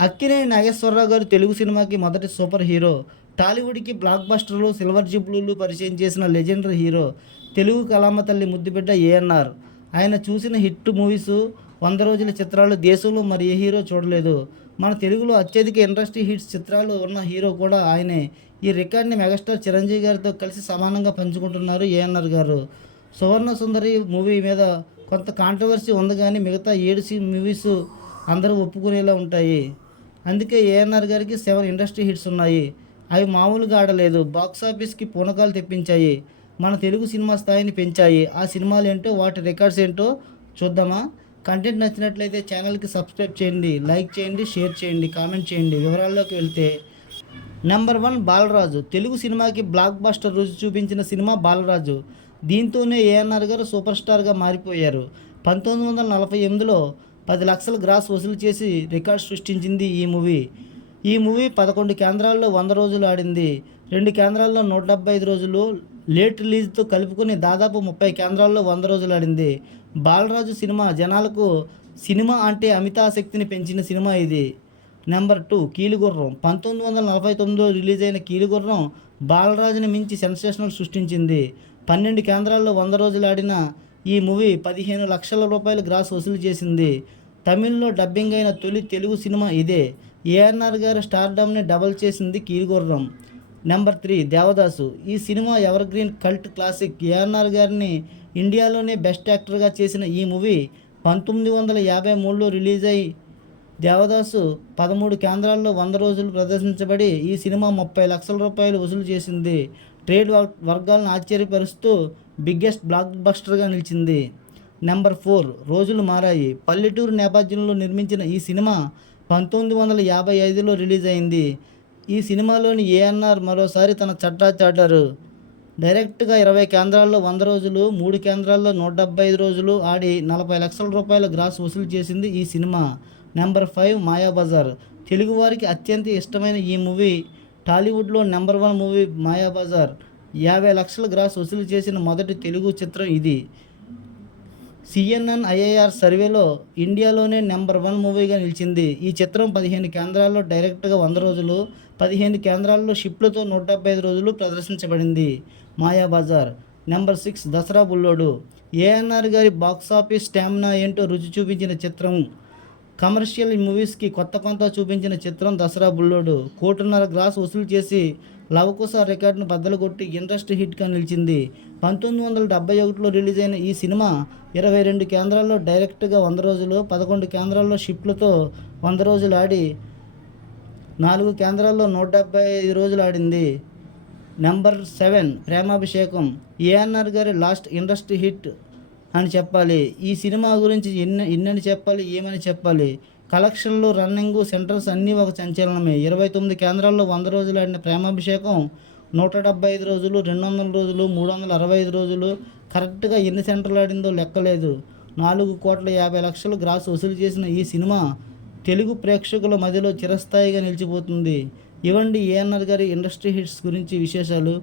అక్కినే నాగేశ్వరరావు గారు తెలుగు సినిమాకి మొదటి సూపర్ హీరో. టాలీవుడ్కి బ్లాక్ బస్టర్లు సిల్వర్ జుబ్లీలు పరిచయం చేసిన లెజెండరీ హీరో. తెలుగు కళామ తల్లి ముద్దుబిడ్డ ఏఎన్ఆర్. ఆయన చూసిన హిట్ మూవీస్ వంద రోజుల చిత్రాలు దేశంలో మరి ఏ హీరో చూడలేదు. మన తెలుగులో అత్యధిక ఇండస్ట్రీ హిట్స్ చిత్రాలు ఉన్న హీరో కూడా ఆయనే. ఈ రికార్డ్ని మెగాస్టార్ చిరంజీవి గారితో కలిసి సమానంగా పంచుకుంటున్నారు ఏఎన్ఆర్ గారు. సువర్ణ సుందరి మూవీ మీద కొంత కాంట్రవర్సీ ఉంది కానీ మిగతా ఏడు మూవీస్ అందరూ ఒప్పుకునేలా ఉంటాయి. అందుకే ఏఎన్ఆర్ గారికి సెవెన్ ఇండస్ట్రీ హిట్స్ ఉన్నాయి. అవి మామూలుగా ఆడలేదు. బాక్స్ ఆఫీస్కి పూనకాలు తెప్పించాయి. మన తెలుగు సినిమా స్థాయిని పెంచాయి. ఆ సినిమాలు ఏంటో వాటి రికార్డ్స్ ఏంటో చూద్దామా? కంటెంట్ నచ్చినట్లయితే ఛానల్కి సబ్స్క్రైబ్ చేయండి లైక్ చేయండి షేర్ చేయండి కామెంట్ చేయండి. వివరాల్లోకి వెళ్తే నెంబర్ వన్ బాలరాజు. తెలుగు సినిమాకి బ్లాక్ బాస్టర్ రుచి చూపించిన సినిమా బాలరాజు. దీంతోనే ఏఎన్ఆర్ గారు సూపర్ స్టార్గా మారిపోయారు. పంతొమ్మిది వందల నలభై ఎనిమిదిలో పది లక్షల గ్రాస్ వసూలు చేసి రికార్డ్ సృష్టించింది ఈ మూవీ. ఈ మూవీ పదకొండు కేంద్రాల్లో వంద రోజులు ఆడింది. రెండు కేంద్రాల్లో నూట డెబ్బై ఐదు రోజులు లేట్ రిలీజ్తో కలుపుకొని దాదాపు ముప్పై కేంద్రాల్లో వంద రోజులు ఆడింది. బాలరాజు సినిమా జనాలకు సినిమా అంటే అమితాశక్తిని పెంచిన సినిమా ఇది. Number two Keelugurram. పంతొమ్మిది వందల నలభై తొమ్మిదిలో రిలీజ్ అయిన కీలుగుర్రం బాలరాజుని మించి సెన్సేషనల్ సృష్టించింది. పన్నెండు కేంద్రాల్లో వంద రోజులు ఆడిన ఈ మూవీ పదిహేను లక్షల రూపాయల గ్రాస్ వసూలు చేసింది. తమిళ్ళో డబ్బింగ్ అయిన తొలి తెలుగు సినిమా ఇదే. ఏఎన్ఆర్ గారు స్టార్డమ్ని డబల్ చేసింది కీలుగుర్రం. Number three Devadasu. ఈ cinema evergreen cult classic. ANR గారిని ఇండియాలోనే బెస్ట్ యాక్టర్గా చేసిన ఈ మూవీ పంతొమ్మిది వందల యాభై మూడులో రిలీజ్ అయి దేవదాసు పదమూడు కేంద్రాల్లో వంద రోజులు ప్రదర్శించబడి ఈ సినిమా ముప్పై లక్షల రూపాయలు వసూలు చేసింది. ట్రేడ్ వర్గాలను ఆశ్చర్యపరుస్తూ బిగ్గెస్ట్ బ్లాక్ బస్టర్గా నిలిచింది. నెంబర్ ఫోర్ రోజులు మారాయి. పల్లెటూరు నేపథ్యంలో నిర్మించిన ఈ సినిమా పంతొమ్మిది వందల యాభై ఐదులో రిలీజ్ అయింది. ఈ సినిమాలోని ఏఎన్ఆర్ మరోసారి తన చట్టా చాటారు. డైరెక్ట్గా ఇరవై కేంద్రాల్లో వంద రోజులు మూడు కేంద్రాల్లో నూట డెబ్బై ఐదు రోజులు ఆడి నలభై లక్షల రూపాయల గ్రాస్ వసూలు చేసింది ఈ సినిమా. Number five Mayabazar. తెలుగువారికి అత్యంత ఇష్టమైన ఈ మూవీ టాలీవుడ్లో నెంబర్ వన్ మూవీ మాయాబజార్. యాభై లక్షల గ్రాస్ వసూలు చేసిన మొదటి తెలుగు చిత్రం ఇది. సిఎన్ఎన్ ఐఏఆర్ సర్వేలో ఇండియాలోనే నెంబర్ వన్ మూవీగా నిలిచింది. ఈ చిత్రం పదిహేను కేంద్రాల్లో డైరెక్ట్గా వంద రోజులు పదిహేను కేంద్రాల్లో షిప్లతో నూట డెబ్బై ఐదు రోజులు ప్రదర్శించబడింది. Mayabazar number six Dasara Bullodu. ANR garu box office stamina ఏంటో రుచి చూపించిన చిత్రం. కమర్షియల్ మూవీస్కి కొత్త కొంత చూపించిన చిత్రం దసరా బుల్లోడు. కోటిన్నర గ్రాస్ వసూలు చేసి లవకుశ రికార్డును బద్దలు కొట్టి ఇండస్ట్రీ హిట్గా నిలిచింది. పంతొమ్మిది వందల డెబ్బై ఒకటిలో రిలీజ్ అయిన ఈ సినిమా ఇరవై రెండు కేంద్రాల్లో డైరెక్ట్గా వంద రోజులు పదకొండు కేంద్రాల్లో షిప్లతో వంద రోజులు ఆడి నాలుగు కేంద్రాల్లో నూట డెబ్బై ఐదు రోజులు ఆడింది. Number seven Premabhishekam. ఏఎన్ఆర్ గారి లాస్ట్ ఇండస్ట్రీ హిట్ అని చెప్పాలి. ఈ సినిమా గురించి ఎన్ని ఎన్నని చెప్పాలి ఏమని చెప్పాలి? కలెక్షన్లు రన్నింగ్ సెంటర్స్ అన్నీ ఒక సంచలనమే. ఇరవై తొమ్మిది కేంద్రాల్లో వంద రోజులు ఆడిన ప్రేమాభిషేకం నూట డెబ్బై ఐదు రోజులు రెండు వందల రోజులు మూడు వందల అరవై ఐదు రోజులు కరెక్ట్గా ఎన్ని సెంటర్లు ఆడిందో లెక్కలేదు. నాలుగు కోట్ల యాభై లక్షలు గ్రాస్ వసూలు చేసిన ఈ సినిమా తెలుగు ప్రేక్షకుల మధ్యలో చిరస్థాయిగా నిలిచిపోతుంది. ఇవ్వండి ఏఎన్ఆర్ గారి ఇండస్ట్రీ హిట్స్ గురించి విశేషాలు.